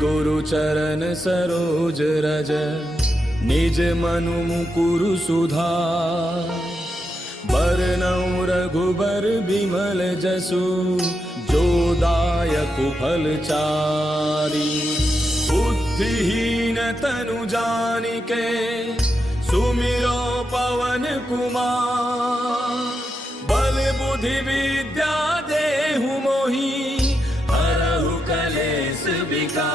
गुरु चरण सरोज रज निज मनु मुकुरु सुधार। बरनउँ रघुबर बिमल जसु जो दायक फल चारि। बुद्धिहीन तनु जानिके सुमिरो पवन कुमार। बल बुद्धि विद्या देहु मोहि हरहु कलेस विकार।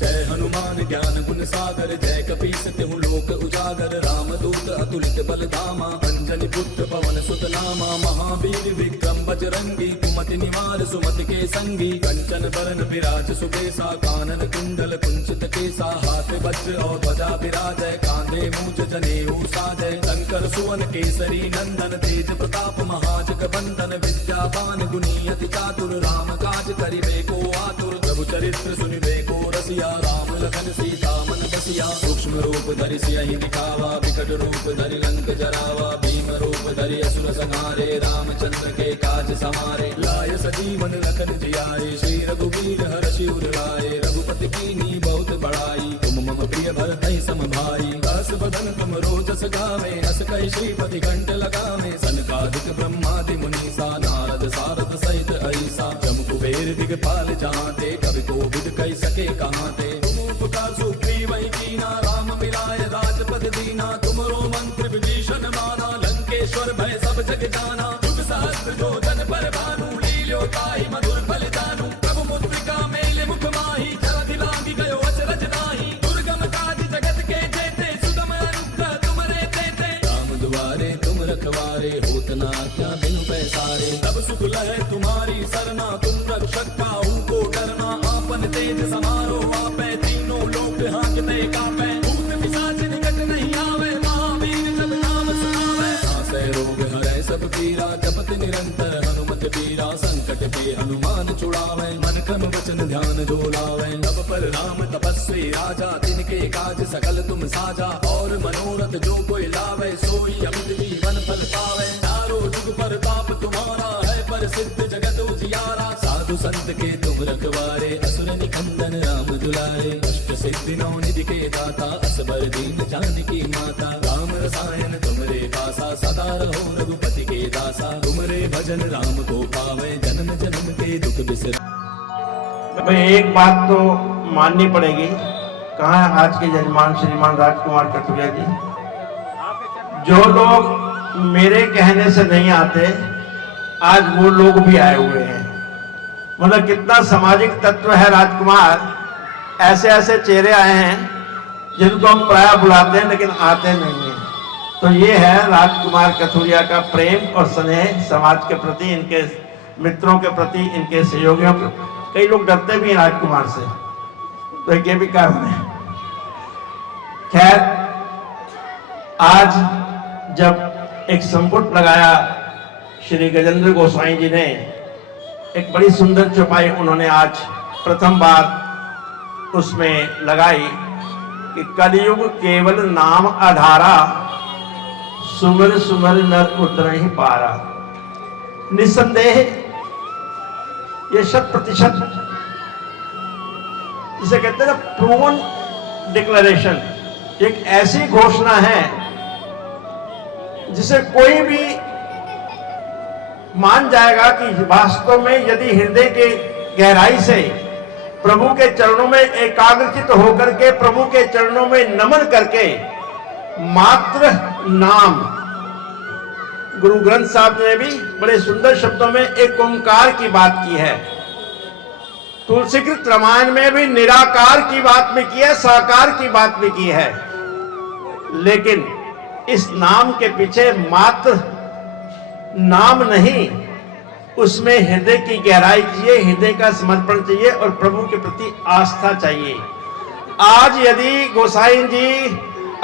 जय हनुमान ज्ञान गुण सागर जय कपीस तिहु लोक उजागर। रामदूत अतुलित बल धामा अंजनी पुत्र पवन सुत नामा। महावीर विक्रम बजरंगी कुमति निवार सुमति के संगी। कंचन बरन विराज सुबेसा कानन कुंडल कुंचित केसा। हाथ वज्र और ध्वजा विराजय कांधे मूंज जनेऊ साजय। शंकर सुवन केसरी नंदन तेज प्रताप महाजग बंदन। विद्यावान गुणी अति चातुर राम काज करिबे को आतुर। प्रभु चरित्र सुनिबे को रसिया राम लखन सीता मन बसिया। सूक्ष्म रूप धरि सियहि दिखावा विकट रूप धरि लंक जरावा। भीम रूप धरि असुर संहारे रामचंद्र के काज समारे। लाय सजीवन लखन जियाए श्री रघुवीर हर्षि उर लाए। रघुपति कीन्ही बहुत बड़ाई तुम मम प्रिय भरतहि सम भाई। दास बदन तुम रोजस गावे हस कहि श्रीपति कंठ लगावे। सनकादिक ब्रह्मादि मुनीसा नारद सारद सहित अहिसा। जम कुबेर दिगपाल जहांते कवि कोविद कहि सके कहांते। तुम उपकार सुग्रीवहि कीना राम मिलाय राजपद दीना। तुमरो मंत्र विभीषण माना लंकेश्वर भय सब जग जाना। युग सहस्त्र जो जन पर भानु लील्यो ताहि मधुर फल जानू। प्रभु मुद्रिका मेल मुख माहि जलधि लांघि गयो अचरज नाहि। दुर्गम काज जगत के जेते सुगम अनुग्रह तुमरे तेते। राम दुआरे तुम रखवारे होत न आज्ञा बिनु पैसारे। तब सुख लहै तुम्हारी सरना तुम रक्षक काहू को डरना। आपन तेज समारो आपै तीनों लोक हांकते कांपै। भूत पिशाच निकट नहीं आवे महावीर जब नाम सुनावे। नासै रोग हरै सब पीरा जपत निरंतर हनुमत बीरा। संकट के हनुमान छुड़ावे मन क्रम वचन ध्यान जो लावे। तब पर राम तपस्वी राजा तिनके काज सकल तुम साजा। और मनोरथ जो कोई लावे सोई अमित जीवन फल पावे। चारों जुग परताप तुम्हारा है प्रसिद्ध जगत उजियारा। साधु संत के तुम रखवारे असुर निकंदन राम दुलारे। अष्ट सिद्धि नौ निधि के दाता असबर दीन जानकी माता। राम रसायन तुमरे पासा सदा रहो रघुपति के दासा। तुमरे भजन राम को पावे जन्म जन्म के दुख बिसर। भाई एक बात तो माननी पड़ेगी। कहाँ है आज के जजमान श्रीमान राजकुमार कथुरिया जी? जो लोग मेरे कहने से नहीं आते आज वो लोग भी आए हुए हैं। मतलब कितना सामाजिक तत्व है राजकुमार। ऐसे ऐसे चेहरे आए हैं जिनको हम प्राय बुलाते हैं लेकिन आते नहीं हैं। तो ये है राजकुमार कथुरिया का प्रेम और स्नेह समाज के प्रति, इनके मित्रों के प्रति, इनके सहयोगियों के। कई लोग डरते भी हैं राजकुमार से, तो ये भी कारण है। खैर, आज जब एक संपुट लगाया श्री गजेंद्र गोसाई जी ने, एक बड़ी सुंदर चौपाई उन्होंने आज प्रथम बार उसमें लगाई कि कलयुग केवल नाम आधारा। सुमर सुमर नर उतरहि पारा। निसंदेह ये 100% जिसे कहते हैं ना प्रूवन डिक्लेरेशन, एक ऐसी घोषणा है जिसे कोई भी मान जाएगा कि वास्तव में यदि हृदय के गहराई से प्रभु के चरणों में एकाग्रचित होकर के, प्रभु के चरणों में नमन करके मात्र नाम, गुरु ग्रंथ साहब ने भी बड़े सुंदर शब्दों में एक ओंकार की बात की है। तुलसीकृत रामायण में भी निराकार की बात में की है, साकार की बात भी की है। लेकिन इस नाम के पीछे मात्र नाम नहीं, उसमें हृदय की गहराई चाहिए, हृदय का समर्पण चाहिए और प्रभु के प्रति आस्था चाहिए। आज यदि गोसाई जी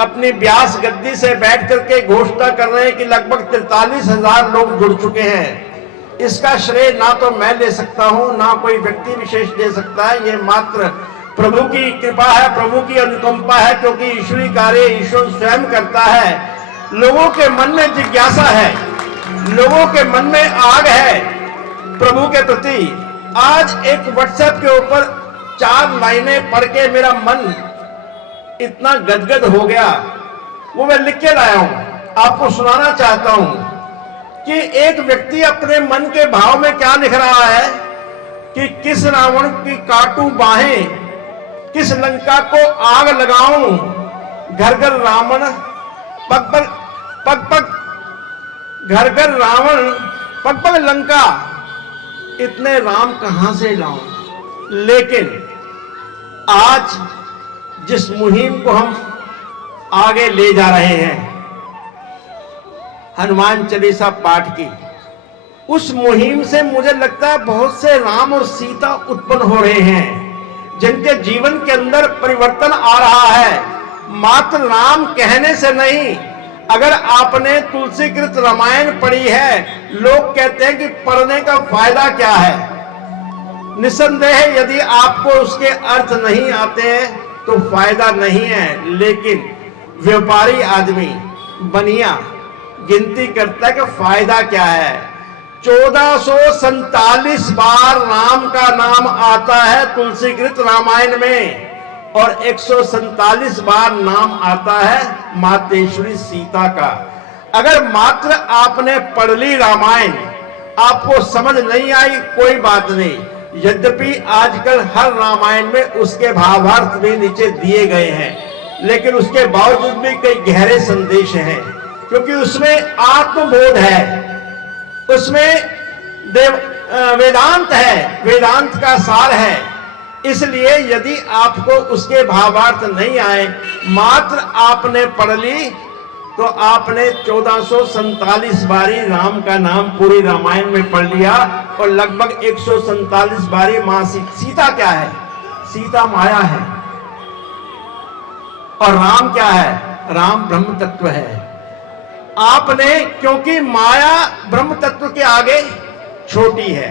अपनी व्यास गद्दी से बैठ करके घोषणा कर रहे हैं कि लगभग 43,000 लोग जुड़ चुके हैं, इसका श्रेय ना तो मैं ले सकता हूं, ना कोई व्यक्ति विशेष ले सकता है। ये मात्र प्रभु की कृपा है, प्रभु की अनुकंपा है, क्योंकि ईश्वरीय कार्य ईश्वर स्वयं करता है। लोगों के मन में जिज्ञासा है, लोगों के मन में आग है प्रभु के प्रति। आज एक व्हाट्सएप के ऊपर 4 लाइनें पढ़ के मेरा मन इतना गदगद हो गया, वो मैं लिख के लाया हूं, आपको सुनाना चाहता हूं कि एक व्यक्ति अपने मन के भाव में क्या लिख रहा है कि किस रावण की काटूं बाहें, किस लंका को आग लगाऊं, घर घर रावण पग पग घर घर रावण पग पग लंका, इतने राम कहां से लाऊं। लेकिन आज जिस मुहिम को हम आगे ले जा रहे हैं, हनुमान चालीसा पाठ की, उस मुहिम से मुझे लगता है बहुत से राम और सीता उत्पन्न हो रहे हैं, जिनके जीवन के अंदर परिवर्तन आ रहा है। मात्र राम कहने से नहीं, अगर आपने तुलसीकृत रामायण पढ़ी है, लोग कहते हैं कि पढ़ने का फायदा क्या है। निसंदेह यदि आपको उसके अर्थ नहीं आते तो फायदा नहीं है, लेकिन व्यापारी आदमी बनिया गिनती करता है कि फायदा क्या है। 1447 बार राम का नाम आता है तुलसीकृत रामायण में, और 147 बार नाम आता है मातेश्वरी सीता का। अगर मात्र आपने पढ़ ली रामायण, आपको समझ नहीं आई, कोई बात नहीं। यद्यपि आजकल हर रामायण में उसके भावार्थ भी नीचे दिए गए हैं, लेकिन उसके बावजूद भी कई गहरे संदेश हैं, क्योंकि उसमें आत्मबोध है, उसमें वेदांत है, वेदांत का सार है। इसलिए यदि आपको उसके भावार्थ नहीं आए, मात्र आपने पढ़ ली, तो आपने 1447 बारी राम का नाम पूरी रामायण में पढ़ लिया, और लगभग 147 बारी मां सीता क्या है? सीता माया है। और राम क्या है? राम ब्रह्म तत्व है। आपने, क्योंकि माया ब्रह्म तत्व के आगे छोटी है,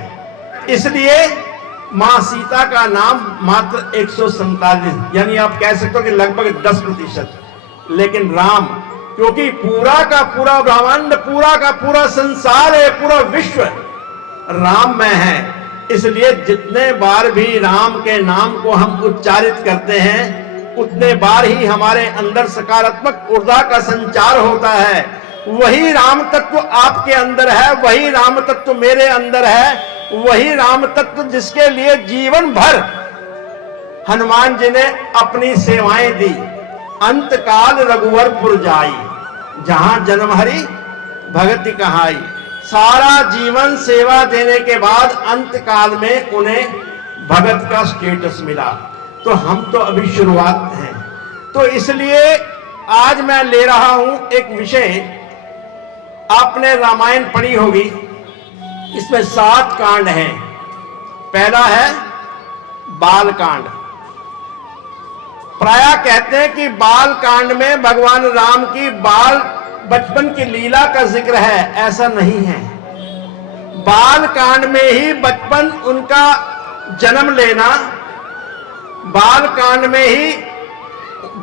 इसलिए मां सीता का नाम मात्र 147, यानी आप कह सकते हो कि लगभग 10%। लेकिन राम, क्योंकि पूरा का पूरा ब्रह्मांड, पूरा का पूरा संसार है, पूरा विश्व राम में है, इसलिए जितने बार भी राम के नाम को हम उच्चारित करते हैं, उतने बार ही हमारे अंदर सकारात्मक ऊर्जा का संचार होता है। वही राम तत्व आपके अंदर है, वही राम तत्व मेरे अंदर है, वही राम तत्व जिसके लिए जीवन भर हनुमान जी ने अपनी सेवाएं दी। अंत काल रघुवरपुर जाई, जहां जन्म हरि भगति कहाई। सारा जीवन सेवा देने के बाद अंत काल में उन्हें भगत का स्टेटस मिला। तो हम तो अभी शुरुआत हैं, तो इसलिए आज मैं ले रहा हूं एक विषय। आपने रामायण पढ़ी होगी, इसमें 7 कांड हैं। पहला है बाल कांड। प्रायः कहते हैं कि बाल कांड में भगवान राम की बचपन की लीला का जिक्र है, ऐसा नहीं है। बाल कांड में ही बचपन, उनका जन्म लेना, बाल कांड में ही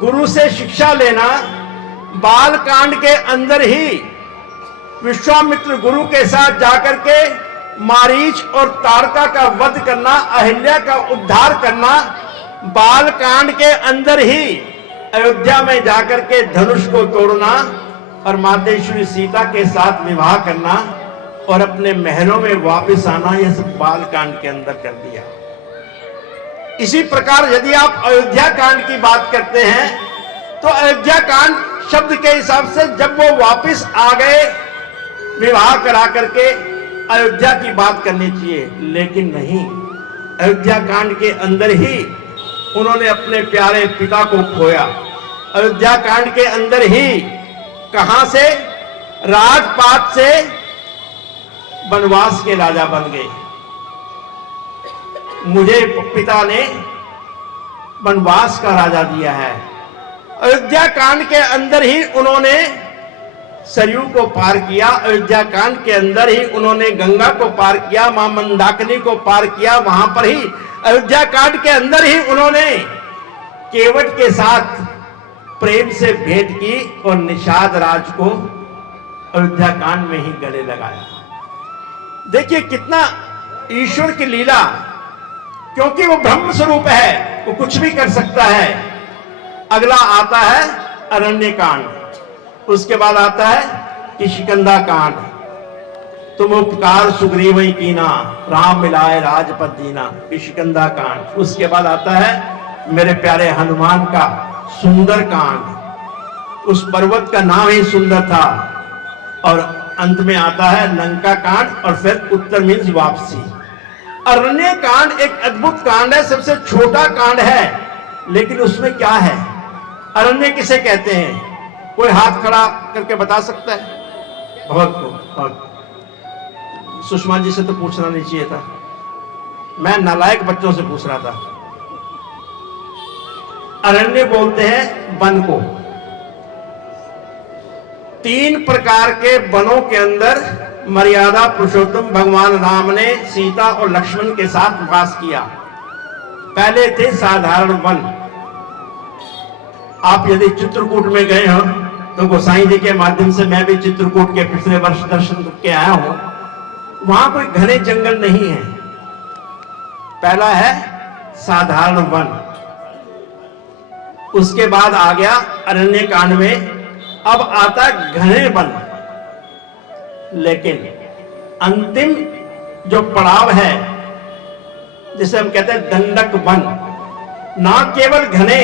गुरु से शिक्षा लेना, बाल कांड के अंदर ही विश्वामित्र गुरु के साथ जाकर के मारीच और ताड़का का वध करना, अहिल्या का उद्धार करना, बाल कांड के अंदर ही अयोध्या में जाकर के धनुष को तोड़ना और मातेश्वरी सीता के साथ विवाह करना और अपने महलों में वापस आना, यह सब बाल कांड के अंदर कर दिया। इसी प्रकार यदि आप अयोध्या कांड की बात करते हैं, तो अयोध्या कांड शब्द के हिसाब से जब वो वापस आ गए विवाह करा करके, अयोध्या की बात करनी चाहिए, लेकिन नहीं। अयोध्या कांड के अंदर ही उन्होंने अपने प्यारे पिता को खोया। अयोध्या कांड के अंदर ही कहां से? राजपाट से वनवास के राजा बन गए। मुझे पिता ने वनवास का राजा दिया है। अयोध्या कांड के अंदर ही उन्होंने सरयू को पार किया, अयोध्या कांड के अंदर ही उन्होंने गंगा को पार किया, मां मंदाकिनी को पार किया। वहां पर ही अयोध्या कांड के अंदर ही उन्होंने केवट के साथ प्रेम से भेंट की और निषाद राज को अयोध्या कांड में ही गले लगाया। देखिए कितना ईश्वर की लीला, क्योंकि वो ब्रह्म स्वरूप है, वो कुछ भी कर सकता है। अगला आता है अरण्य कांड, उसके बाद आता है किष्किंधा कांड। तुम उपकार सुग्रीव कीना, राम मिलाए राजपद दीना, किष्किंधा कांड। उसके बाद आता है मेरे प्यारे हनुमान का सुंदर कांड, उस पर्वत का नाम ही सुंदर था। और अंत में आता है लंका कांड और फिर उत्तर मीन्स वापसी। अरण्य कांड एक अद्भुत कांड है, सबसे छोटा कांड है, लेकिन उसमें क्या है? अरण्य किसे कहते हैं? कोई हाथ खड़ा करके बता सकता है? बहुत सुषमा जी से तो पूछना नहीं चाहिए था, मैं नालायक बच्चों से पूछ रहा था। अरण्य बोलते हैं वन को। 3 प्रकार के वनों के अंदर मर्यादा पुरुषोत्तम भगवान राम ने सीता और लक्ष्मण के साथ वास किया। पहले थे साधारण वन। आप यदि चित्रकूट में गए हो तो गोसाई जी के माध्यम से मैं भी चित्रकूट के पिछले वर्ष दर्शन करके आया हूं। वहां कोई घने जंगल नहीं है। पहला है साधारण वन, उसके बाद आ गया अरण्य कांड में, अब आता घने वन। लेकिन अंतिम जो पड़ाव है, जिसे हम कहते हैं दंडक वन, ना केवल घने,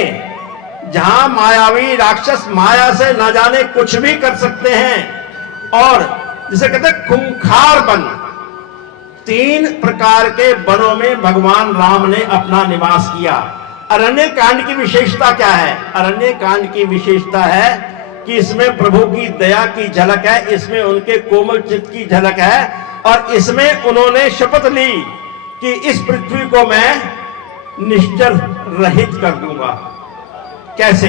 जहां मायावी राक्षस माया से न जाने कुछ भी कर सकते हैं, और जिसे कहते हैं खूंखार वन। 3 प्रकार के वनों में भगवान राम ने अपना निवास किया। अरण्य कांड की विशेषता क्या है? अरण्य कांड की विशेषता है कि इसमें प्रभु की दया की झलक है, इसमें उनके कोमल चित्त की झलक है, और इसमें उन्होंने शपथ ली कि इस पृथ्वी को मैं निश्चर रहित कर दूंगा। कैसे?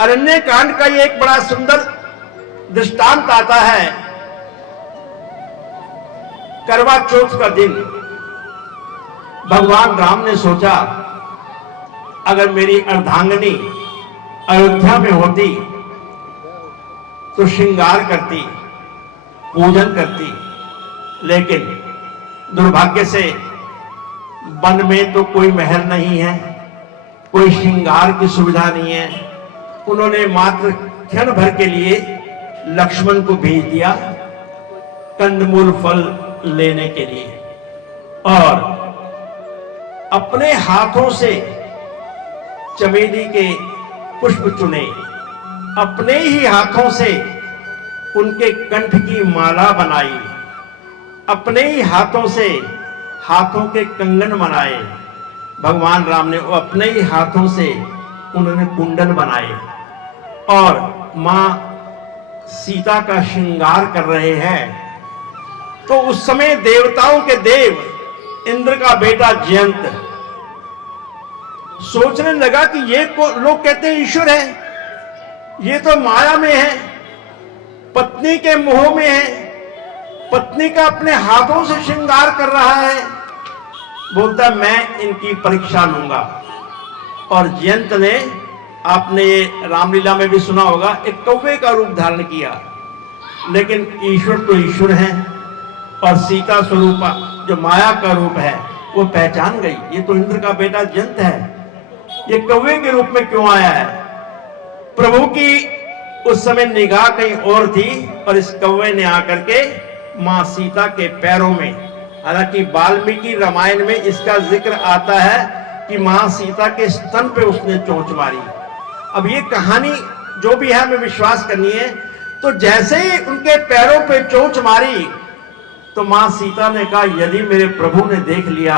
अरण्य कांड का ये एक बड़ा सुंदर दृष्टांत आता है। करवा चौथ का दिन भगवान राम ने सोचा, अगर मेरी अर्धांगिनी अयोध्या में होती तो श्रृंगार करती, पूजन करती, लेकिन दुर्भाग्य से वन में तो कोई महल नहीं है, कोई श्रृंगार की सुविधा नहीं है। उन्होंने मात्र क्षण भर के लिए लक्ष्मण को भेज दिया कंदमूल फल लेने के लिए, और अपने हाथों से चमेली के पुष्प चुने, अपने ही हाथों से उनके कंठ की माला बनाई, अपने ही हाथों से हाथों के कंगन बनाए। भगवान राम ने अपने ही हाथों से उन्होंने कुंडल बनाए, और मां सीता का श्रृंगार कर रहे हैं। तो उस समय देवताओं के देव इंद्र का बेटा जयंत सोचने लगा कि ये लोग कहते हैं ईश्वर है, ये तो माया में है, पत्नी के मोह में है, पत्नी का अपने हाथों से श्रृंगार कर रहा है। बोलता मैं इनकी परीक्षा लूंगा। और जयंत ने, आपने रामलीला में भी सुना होगा, एक कौवे का रूप धारण किया। लेकिन ईश्वर तो ईश्वर है, और सीता स्वरूपा जो माया का रूप है वो पहचान गई, ये तो इंद्र का बेटा जयंत है, ये कौवे के रूप में क्यों आया है? प्रभु की उस समय निगाह कहीं और थी, और इस कौवे ने आकर के मां सीता के पैरों में, हालांकि वाल्मीकि रामायण में इसका जिक्र आता है कि मां सीता के स्तन पे उसने चोंच मारी। अब ये कहानी जो भी है हमें विश्वास करनी है। तो जैसे ही उनके पैरों पे चोंच मारी तो मां सीता ने कहा, यदि मेरे प्रभु ने देख लिया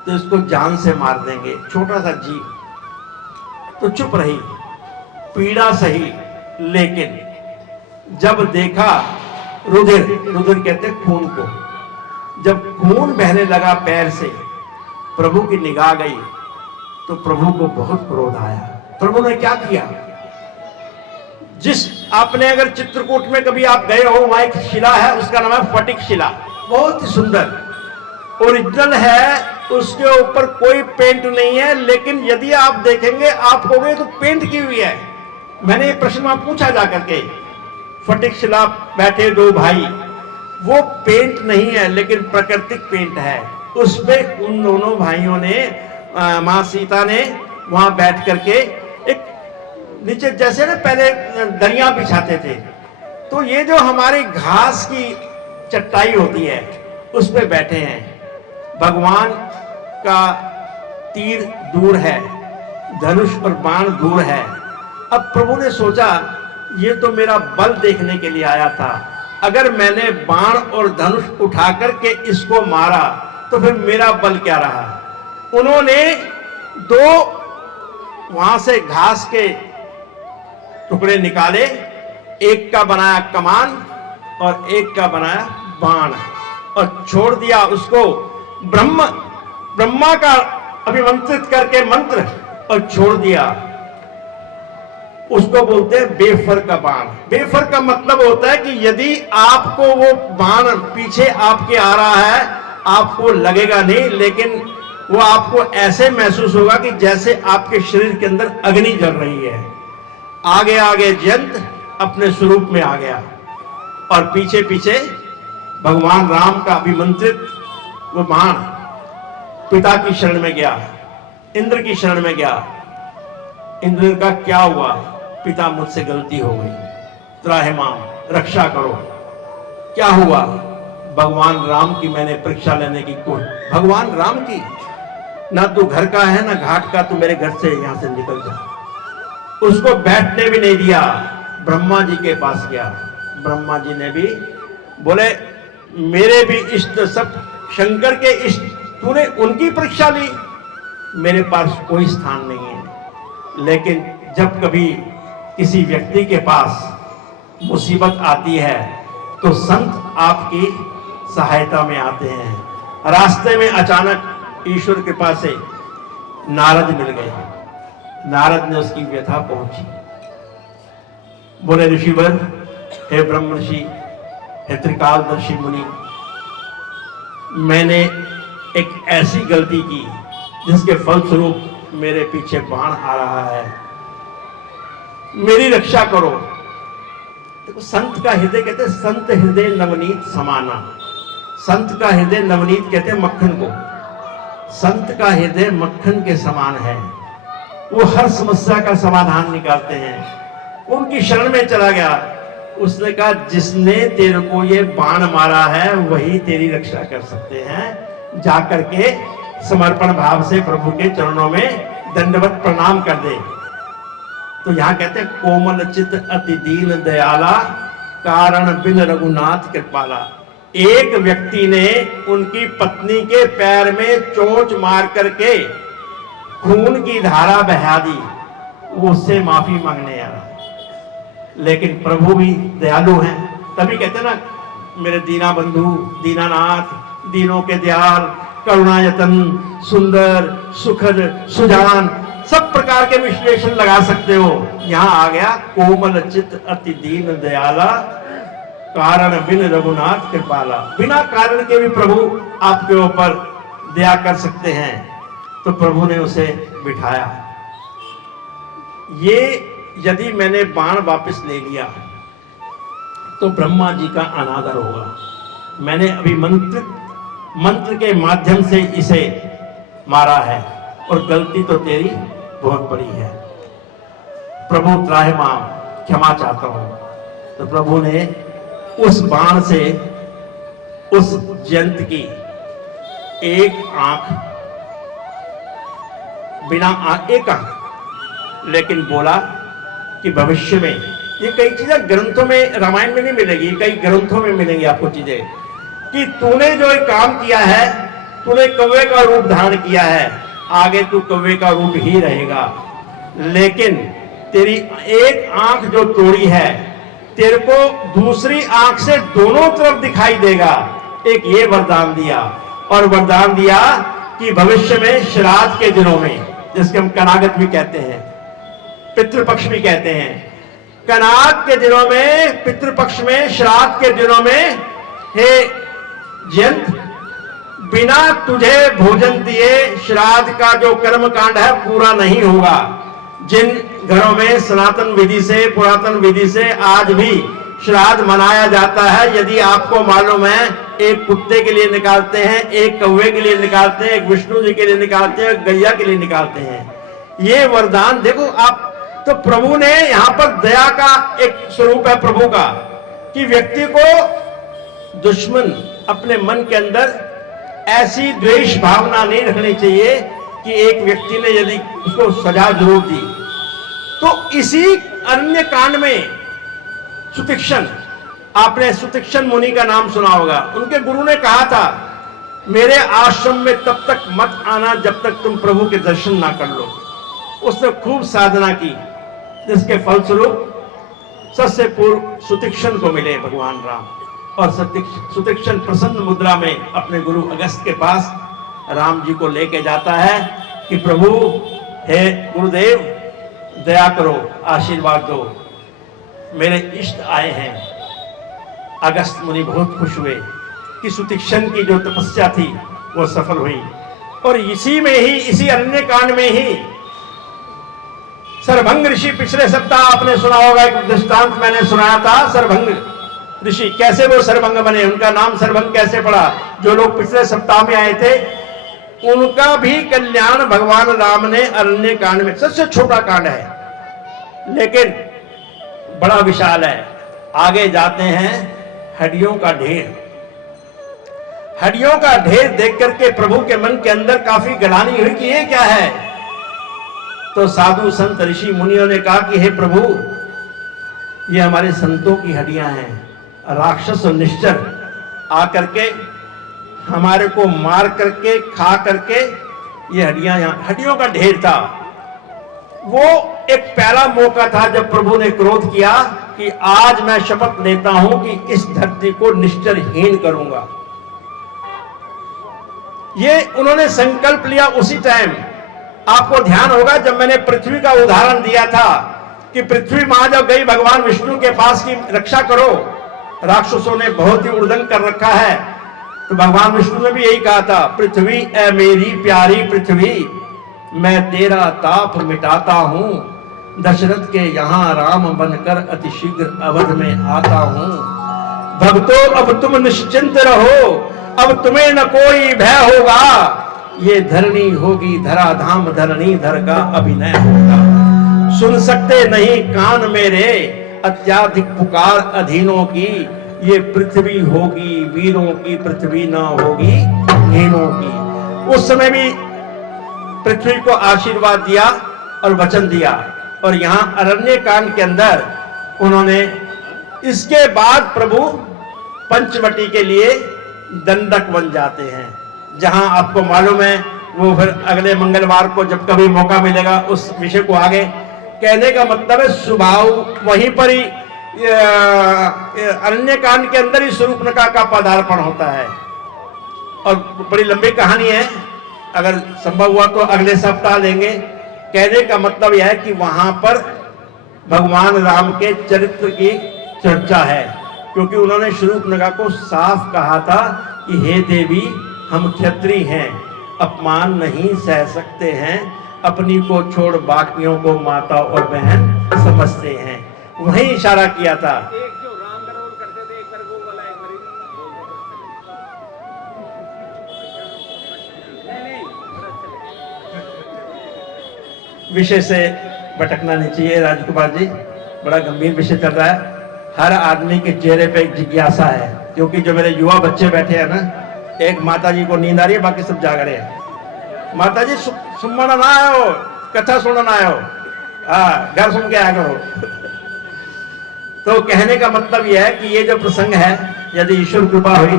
तो इसको जान से मार देंगे, छोटा सा जीव। तो चुप रही, पीड़ा सही, लेकिन जब देखा रुधिर, रुधिर कहते खून को, जब खून बहने लगा पैर से, प्रभु की निगाह गई, तो प्रभु को बहुत क्रोध आया। प्रभु ने क्या किया? जिस आपने अगर चित्रकूट में कभी आप गए हो, वहां एक शिला है, उसका नाम है फटिक शिला, बहुत ही सुंदर ओरिजिनल है, उसके ऊपर कोई पेंट नहीं है, लेकिन यदि आप देखेंगे आप कहोगे तो पेंट की हुई है। मैंने ये प्रश्न वहां पूछा जाकर के, फटिक शिला बैठे दो भाई, वो पेंट नहीं है लेकिन प्राकृतिक पेंट है। उस पे उन दोनों भाइयों ने, मां सीता ने वहां बैठ करके एक नीचे जैसे ना पहले दरिया बिछाते थे, तो ये जो हमारी घास की चटाई होती है उस पे बैठे हैं। भगवान का तीर दूर है, धनुष और बाण दूर है। अब प्रभु ने सोचा ये तो मेरा बल देखने के लिए आया था, अगर मैंने बाण और धनुष उठा करके इसको मारा तो फिर मेरा बल क्या रहा। उन्होंने दो वहां से घास के टुकड़े निकाले, एक का बनाया कमान और एक का बनाया बाण, और छोड़ दिया उसको ब्रह्मा का अभिमंत्रित करके मंत्र, और छोड़ दिया। उसको बोलते हैं बेफर का बाण। बेफर का मतलब होता है कि यदि आपको वो बाण पीछे आपके आ रहा है, आपको लगेगा नहीं, लेकिन वो आपको ऐसे महसूस होगा कि जैसे आपके शरीर के अंदर अग्नि जल रही है। आगे आगे जयंत अपने स्वरूप में आ गया, और पीछे पीछे भगवान राम का अभिमंत्रित वो बाण पिता की शरण में गया, इंद्र की शरण में गया। इंद्र का क्या हुआ, पिता मुझसे गलती हो गई, त्राहिमाम रक्षा करो। क्या हुआ, भगवान राम की मैंने परीक्षा लेने की कोशिश, भगवान राम की, ना तू घर का है ना घाट का, तू मेरे घर से यहां से निकल जा। उसको बैठने भी नहीं दिया, ब्रह्मा जी के पास गया। ब्रह्मा जी ने भी बोले मेरे भी इष्ट सब शंकर के इष्ट, तूने उनकी परीक्षा ली, मेरे पास कोई स्थान नहीं है। लेकिन जब कभी किसी व्यक्ति के पास मुसीबत आती है तो संत आपकी सहायता में आते हैं। रास्ते में अचानक ईश्वर कृपा से नारद मिल गए। नारद ने उसकी व्यथा पहुंची, बोले ऋषिवर, हे ब्रह्म ऋषि, हे त्रिकालदर्शी मुनि, मैंने एक ऐसी गलती की जिसके फलस्वरूप मेरे पीछे बाण आ रहा है, मेरी रक्षा करो। देखो संत का हृदय कहते हैं, संत हृदय नवनीत समाना। संत का हृदय नवनीत कहते हैं मक्खन को, संत का हृदय मक्खन के समान है। वो हर समस्या का समाधान निकालते हैं। उनकी शरण में चला गया, उसने कहा जिसने तेरे को ये बाण मारा है वही तेरी रक्षा कर सकते हैं, जाकर के समर्पण भाव से प्रभु के चरणों में दंडवत प्रणाम कर दे। तो यहां कहते हैं कोमल चित अति दीन दयाला, कारण बिन रघुनाथ कृपाला। एक व्यक्ति ने उनकी पत्नी के पैर में चोंच मार करके खून की धारा बहा दी, वो उससे माफी मांगने आया। लेकिन प्रभु भी दयालु हैं, तभी कहते ना मेरे दीना बंधु, दीनानाथ, दीनों के दयाल, करुणायतन, सुंदर, सुखद, सुजान, सब प्रकार के विश्लेषण लगा सकते हो। यहां आ गया कोमल चित अति दीन दयाला, कारण बिन रघुनाथ कृपाला। बिना कारण के भी प्रभु आपके ऊपर दया कर सकते हैं। तो प्रभु ने उसे बिठाया। ये यदि मैंने बाण वापस ले लिया तो ब्रह्मा जी का अनादर होगा। मैंने अभी मंत्र के माध्यम से इसे मारा है और गलती तो तेरी बहुत बड़ी है। प्रभु त्राहिमाम, क्षमा चाहता हूं। तो प्रभु ने उस बाण से उस जयंत की एक आंख, बिना एक आंख, लेकिन बोला कि भविष्य में ये कई चीजें ग्रंथों में, रामायण में नहीं मिलेगी, कई ग्रंथों में मिलेंगी आपको चीजें, कि तूने जो एक काम किया है, तूने कौवे का रूप धारण किया है, आगे तू कौवे का रूप ही रहेगा। लेकिन तेरी एक आंख जो तोड़ी है, तेरे को दूसरी आंख से दोनों तरफ दिखाई देगा। एक ये वरदान दिया, और वरदान दिया कि भविष्य में श्राद्ध के दिनों में, जिसके हम कनागत भी कहते हैं, पितृपक्ष भी कहते हैं, कनाग के दिनों में, पितृपक्ष में, श्राद्ध के दिनों में, हे जयंत, बिना तुझे भोजन दिए श्राद्ध का जो कर्म कांड है पूरा नहीं होगा। जिन घरों में सनातन विधि से, पुरातन विधि से आज भी श्राद्ध मनाया जाता है। यदि आपको मालूम है, एक कुत्ते के लिए निकालते हैं, एक कौवे के लिए निकालते हैं, एक विष्णु जी के लिए निकालते हैं, एक गैया के लिए निकालते हैं। ये वरदान देखो आप, तो प्रभु ने यहां पर दया का एक स्वरूप है प्रभु का, कि व्यक्ति को दुश्मन अपने मन के अंदर ऐसी द्वेष भावना नहीं रखनी चाहिए कि एक व्यक्ति ने यदि उसको सजा जरूर दी। तो इसी अन्य कांड में सुतीक्षण, आपने सुतीक्षण मुनि का नाम सुना होगा। उनके गुरु ने कहा था, मेरे आश्रम में तब तक मत आना जब तक तुम प्रभु के दर्शन ना कर लो। उसने खूब साधना की, जिसके फलस्वरूप सबसे पूर्व सुतीक्षण को मिले भगवान राम। और सुतीक्षण प्रसन्न मुद्रा में अपने गुरु अगस्त के पास राम जी को लेके जाता है कि प्रभु, हे गुरुदेव, दया करो, आशीर्वाद दो, मेरे इष्ट आए हैं। अगस्त मुनि बहुत खुश हुए कि सुतीक्षण की जो तपस्या थी वो सफल हुई। और इसी में ही, इसी अरण्य कांड में ही सरभंग ऋषि, पिछले सप्ताह आपने सुना होगा, एक दृष्टांत मैंने सुनाया था। सरभंग ऋषि कैसे वो सरभंग बने, उनका नाम सरभंग कैसे पड़ा, जो लोग पिछले सप्ताह में आए थे, उनका भी कल्याण भगवान राम ने अरण्य कांड में, सबसे छोटा कांड है लेकिन बड़ा विशाल है। आगे जाते हैं, हड्डियों का ढेर। हड्डियों का ढेर देख करके प्रभु के मन के अंदर काफी गलानी हुई कि ये क्या है। तो साधु संत ऋषि मुनियों ने कहा कि हे प्रभु, ये हमारे संतों की हड्डियां हैं। राक्षस और निश्चर आकर के हमारे को मार करके, खा करके, ये हड्डियां, यहां हड्डियों का ढेर था। वो एक पहला मौका था जब प्रभु ने क्रोध किया कि आज मैं शपथ लेता हूं कि इस धरती को निश्चरहीन करूंगा। ये उन्होंने संकल्प लिया उसी टाइम। आपको ध्यान होगा जब मैंने पृथ्वी का उदाहरण दिया था कि पृथ्वी मां जब गई भगवान विष्णु के पास की रक्षा करो, राक्षसों ने बहुत ही उल्लंघन कर रखा है, तो भगवान विष्णु ने भी यही कहा था, पृथ्वी ए मेरी प्यारी पृथ्वी, मैं तेरा ताप मिटाता हूं, दशरथ के यहां राम बनकर अति शीघ्र अवध में आता हूं। भक्तों अब तुम निश्चिंत रहो, अब तुम्हें न कोई भय होगा, ये धरणी होगी धराधाम, धरणी धर का अभिनय होगा। सुन सकते नहीं कान मेरे, अत्याधिक पुकार अधीनों की, ये पृथ्वी होगी वीरों की, पृथ्वी न होगी हीनों की। उस समय भी पृथ्वी को आशीर्वाद दिया और वचन दिया। और यहां अरण्य कांड के अंदर उन्होंने, इसके बाद प्रभु पंचवटी के लिए दंडक बन जाते हैं, जहां आपको मालूम है वो फिर अगले मंगलवार को जब कभी मौका मिलेगा उस विषय को आगे कहने का मतलब है। स्वभाव वहीं पर ही अरण्य कांड के अंदर ही शूर्पणखा का पदार्पण होता है। और बड़ी लंबी कहानी है, अगर संभव हुआ तो अगले सप्ताह लेंगे। कहने का मतलब यह है कि वहां पर भगवान राम के चरित्र की चर्चा है, क्योंकि उन्होंने शूर्पणखा को साफ कहा था कि हे देवी, हम क्षत्रिय हैं, अपमान नहीं सह सकते हैं, अपनी को छोड़ बाकियों को माता और बहन समझते हैं। वहीं इशारा किया था। एक जो राम गरोड़ करते थे, एक बार वो वाला, एक बार विषय से भटकना नहीं चाहिए राजकुमार जी, बड़ा गंभीर विषय चल रहा है। हर आदमी के चेहरे पे एक जिज्ञासा है, क्योंकि जो मेरे युवा बच्चे बैठे हैं ना, एक माता जी को नींद आ रही है, बाकी सब जाग रहे हैं। माता जी सुनना ना आयो, कथा सुनना ना आयो, हाँ घर सुन के आया करो। तो कहने का मतलब यह है कि ये जो प्रसंग है, यदि ईश्वर कृपा हुई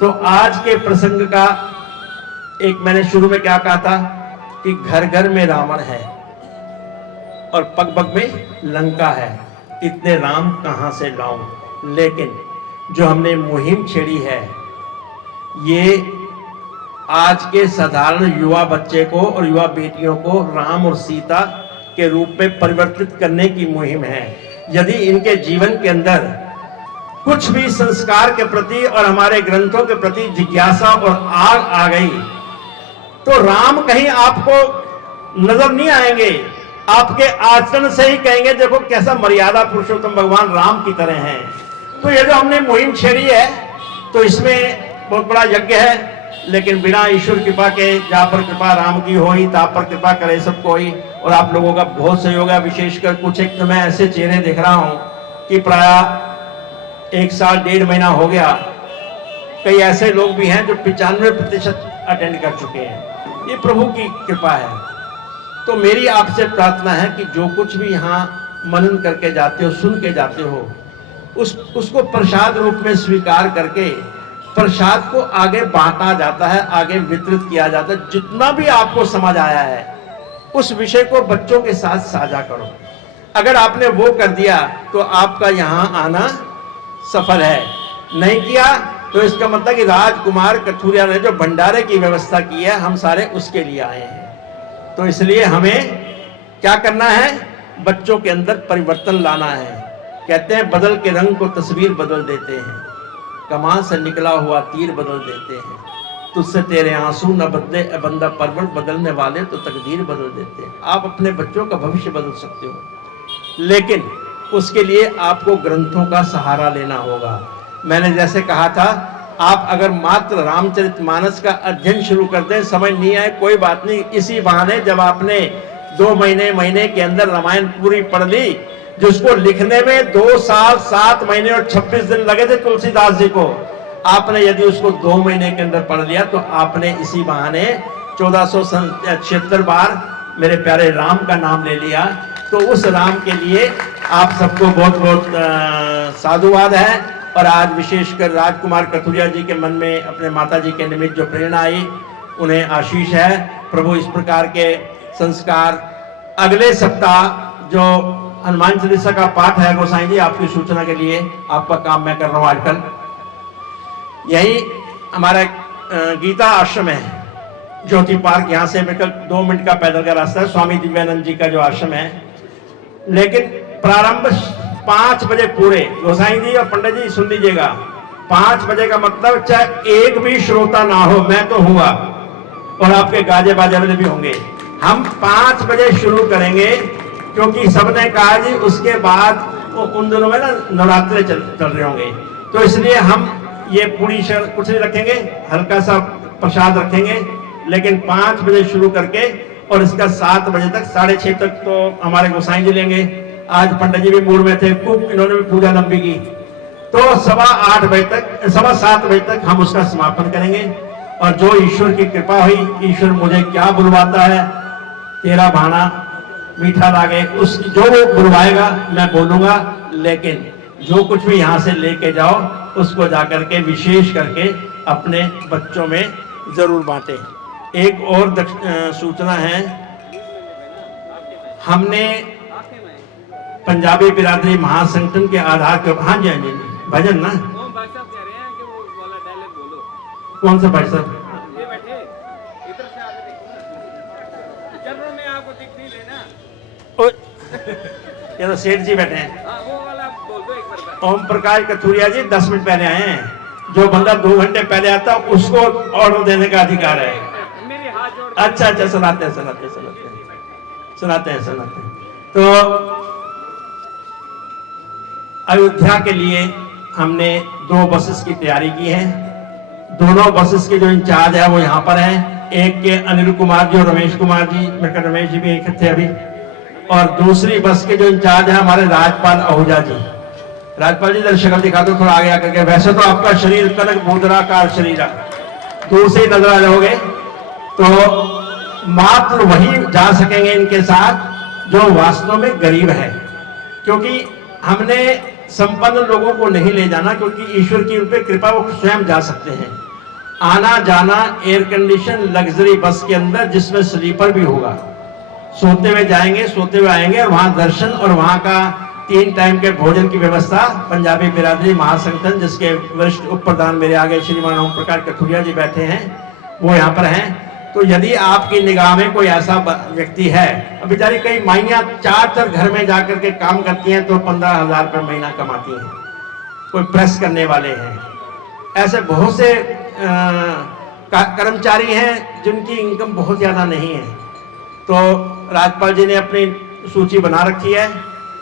तो आज के प्रसंग का एक, मैंने शुरू में क्या कहा था कि घर घर में रावण है और पग पग में लंका है, इतने राम कहां से लाऊं। लेकिन जो हमने मुहिम छेड़ी है, ये आज के साधारण युवा बच्चे को और युवा बेटियों को राम और सीता के रूप में परिवर्तित करने की मुहिम है। यदि इनके जीवन के अंदर कुछ भी संस्कार के प्रति और हमारे ग्रंथों के प्रति जिज्ञासा और आग आ गई, तो राम कहीं आपको नजर नहीं आएंगे। आपके आचरण से ही कहेंगे देखो कैसा मर्यादा पुरुषोत्तम भगवान राम की तरह हैं। तो ये जो हमने मुहिम छेड़ी है, तो इसमें बहुत बड़ा यज्ञ है, लेकिन बिना ईश्वर कृपा के, जहाँ पर कृपा राम की होई ता पर कृपा करे सब कोई। और आप लोगों का बहुत सहयोग है, विशेषकर कुछ एक तो मैं ऐसे चेहरे देख रहा हूँ कि प्राय 1 साल 1.5 महीना हो गया। कई ऐसे लोग भी हैं जो 95% अटेंड कर चुके हैं। ये प्रभु की कृपा है। तो मेरी आपसे प्रार्थना है कि जो कुछ भी यहाँ मनन करके जाते हो, सुन के जाते हो, उसको प्रसाद रूप में स्वीकार करके प्रसाद को आगे बांटा जाता है, आगे वितरित किया जाता है। जितना भी आपको समझ आया है उस विषय को बच्चों के साथ साझा करो। अगर आपने वो कर दिया तो आपका यहाँ आना सफल है। नहीं किया तो इसका मतलब कि राजकुमार कथुरिया ने जो भंडारे की व्यवस्था की है, हम सारे उसके लिए आए हैं। तो इसलिए हमें क्या करना है? बच्चों के अंदर परिवर्तन लाना है। कहते हैं बदल के रंग को तस्वीर बदल देते हैं, कमान से निकला हुआ तीर बदल देते हैं। तुझसे तेरे आंसू न बदले बंदा परवर, बदलने वाले तो तकदीर बदल देते हैं। आप अपने बच्चों का भविष्य बदल सकते हो, लेकिन उसके लिए आपको ग्रंथों का सहारा लेना होगा। मैंने जैसे कहा था, आप अगर मात्र रामचरितमानस का अध्ययन शुरू कर दें, समझ नहीं आए कोई बात नहीं। इसी बहाने जब आपने 2 महीने के अंदर रामायण पूरी पढ़ ली, जिसको लिखने में 2 साल 7 महीने और 26 दिन लगे थे तुलसीदास जी को, आपने यदि उसको 2 महीने के अंदर पढ़ लिया तो आपने इसी बहाने 1476 बार मेरे प्यारे राम का नाम ले लिया। तो उस राम के लिए आप सबको बहुत बहुत साधुवाद है। और आज विशेषकर राजकुमार कथुरिया जी के मन में अपने माता जी के निमित्त जो प्रेरणा आई, उन्हें आशीष है। प्रभु इस प्रकार के संस्कार अगले सप्ताह जो हनुमान चालीसा का पाठ है, गोसाई जी आपकी सूचना के लिए आपका काम मैं कर रहा हूं आजकल। यही हमारा गीता आश्रम है, ज्योति पार्क, यहाँ से बिल्कुल 2 मिनट का पैदल का रास्ता है। स्वामी दिव्यानंद जी का जो आश्रम है, लेकिन प्रारंभ 5 बजे पूरे। गोसाई जी और पंडित जी सुन लीजिएगा, 5 बजे का मतलब चाहे एक भी श्रोता ना हो, मैं तो हुआ और आपके गाजे बाजे वाले भी होंगे। हम 5 बजे शुरू करेंगे, क्योंकि सबने कहा जी उसके बाद वो उन दिनों में ना नवरात्रे चल रहे होंगे। तो इसलिए हम ये पूरी कुछ नहीं रखेंगे, हल्का सा प्रसाद रखेंगे, लेकिन 5 बजे शुरू करके और इसका 7 बजे तक, 6:30 तक तो हमारे गोसाई जी लेंगे। आज पंडित जी भी मूड में थे, खूब इन्होंने भी पूजा लंबी की। तो 7:15 बजे तक, 7:15 बजे तक हम उसका समापन करेंगे। और जो ईश्वर की कृपा हुई, ईश्वर मुझे क्या बुलवाता है, तेरा भाना मीठा लागे, उस जो वो बुलवाएगा मैं बोलूंगा। लेकिन जो कुछ भी यहाँ से लेके जाओ, उसको जाकर के विशेष करके अपने बच्चों में जरूर बांटे। एक और सूचना है, हमने पंजाबी बिरादरी महासंगठन के आधार पर, हाँ जी भजन ना, भाई साहब कह रहे हैं कि वो वाला डायलॉग बोलो। कौन सा भाई साहब? ये बैठे इधर से आगे देखो ना, जनरल में आपको दिख नहीं रहे ना। ये तो सेठ जी बैठे हैं। हाँ, वो वाला बोल दो एक बार। ओम प्रकाश कथुरिया जी 10 मिनट पहले आए हैं। जो बंदा 2 घंटे पहले आता उसको ऑर्डर देने का अधिकार है। मेरे हाथ जोड़। अच्छा, सुनाते हैं। तो अयोध्या के लिए हमने 2 बसेस की तैयारी की है। दोनों बसेस के जो इंचार्ज है वो यहाँ पर हैं। एक के अनिल कुमार जी और रमेश कुमार जी, मेरे रमेश जी भी एक थे अभी। और दूसरी बस के जो इंचार्ज है हमारे राजपाल आहूजा जी। राजपाल जी जरा शक्ल दिखा दो थोड़ा आगे आकर के। वैसे तो आपका शरीर कनक मुद्राकार शरीर है, दूर से ही नजर आ जाओगे। तो मात्र वही जा सकेंगे इनके साथ जो वास्तव में गरीब है, क्योंकि हमने संपन्न लोगों को नहीं ले जाना, क्योंकि ईश्वर की उन पे कृपा, वो स्वयं जा सकते हैं। आना जाना एयर कंडीशन लग्जरी बस के अंदर, जिसमें स्लीपर भी होगा। सोते हुए जाएंगे, सोते हुए आएंगे, और वहां दर्शन और वहां का 3 टाइम के भोजन की व्यवस्था पंजाबी बिरादरी महासंगठन, जिसके वरिष्ठ उप प्रधान मेरे आगे श्रीमान ओम प्रकाश कथुरिया जी बैठे हैं, वो यहाँ पर हैं। तो यदि आपकी निगाह में कोई ऐसा व्यक्ति है, अब बेचारी कई माइयां 4 घर में जाकर के काम करती हैं तो 15,000 रुपये महीना कमाती हैं। कोई प्रेस करने वाले हैं, ऐसे बहुत से कर्मचारी हैं जिनकी इनकम बहुत ज्यादा नहीं है। तो राजपाल जी ने अपनी सूची बना रखी है।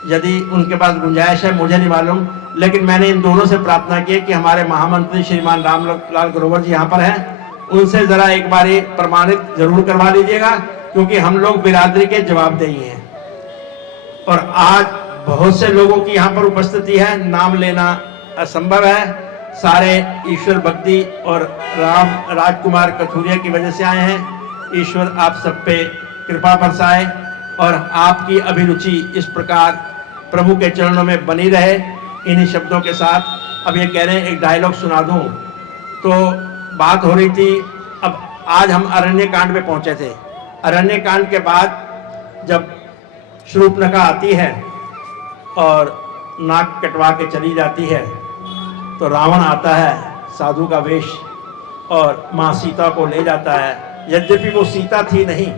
यदि उनके पास गुंजाइश है मुझे नहीं मालूम, लेकिन मैंने इन दोनों से प्रार्थना की कि हमारे महामंत्री श्रीमान रामलाल ग्रोवर जी यहाँ पर हैं, उनसे जरा एक बारी प्रमाणित जरूर करवा लीजिएगा, क्योंकि हम लोग बिरादरी के जवाबदेही हैं। और आज बहुत से लोगों की यहाँ पर उपस्थिति है, नाम लेना असंभव है। सारे ईश्वर भक्ति और राजकुमार कथुरिया की वजह से आए हैं। ईश्वर आप सब पे कृपा बरसाए और आपकी अभिरुचि इस प्रकार प्रभु के चरणों में बनी रहे। इन्हीं शब्दों के साथ अब ये कह रहे हैं एक डायलॉग सुना दूं। तो बात हो रही थी, अब आज हम अरण्य कांड में पहुंचे थे। अरण्य कांड के बाद जब शूर्पणखा आती है और नाक कटवा के चली जाती है, तो रावण आता है साधु का वेश और माँ सीता को ले जाता है। यद्यपि वो सीता थी नहीं,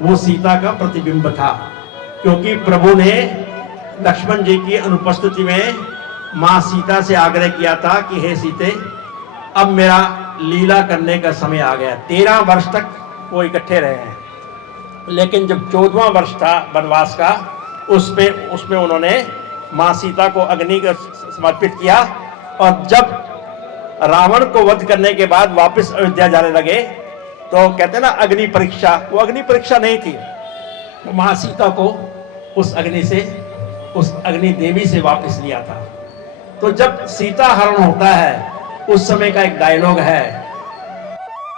वो सीता का प्रतिबिंब था, क्योंकि प्रभु ने लक्ष्मण जी की अनुपस्थिति में माँ सीता से आग्रह किया था कि हे सीते, अब मेरा लीला करने का समय आ गया। 13 वर्ष तक वो इकट्ठे रहे हैं, लेकिन जब 14वां वर्ष था वनवास का, उसमें उन्होंने माँ सीता को अग्नि को समर्पित किया। और जब रावण को वध करने के बाद वापस अयोध्या जाने लगे, तो कहते हैं ना अग्नि परीक्षा, वो अग्नि परीक्षा नहीं थी, माँ सीता को उस अग्नि देवी से वापस लिया था। तो जब सीता हरण होता है, उस समय का एक डायलॉग है,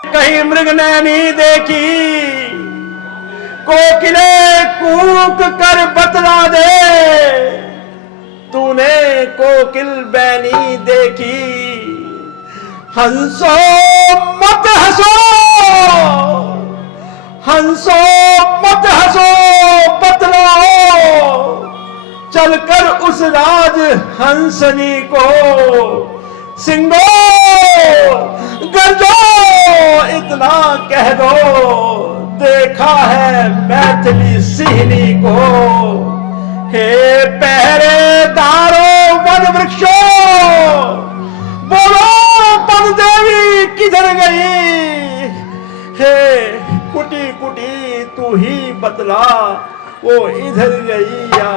कहीं मृग नैनी देखी कोकिले कूक कर बतला दे, तूने कोकिल बैनी देखी, हंसो मत हंसो, हंसो मत हंसो, बतलाओ चलकर उस राज हंसनी को, सिंगो गरजो इतना कह दो, देखा है मैथिली सिंहनी को। हे पहरेदारों वन वृक्षों, बोलो पन देवी किधर गई, हे कुटी कुटी तू ही बतला, वो इधर गई या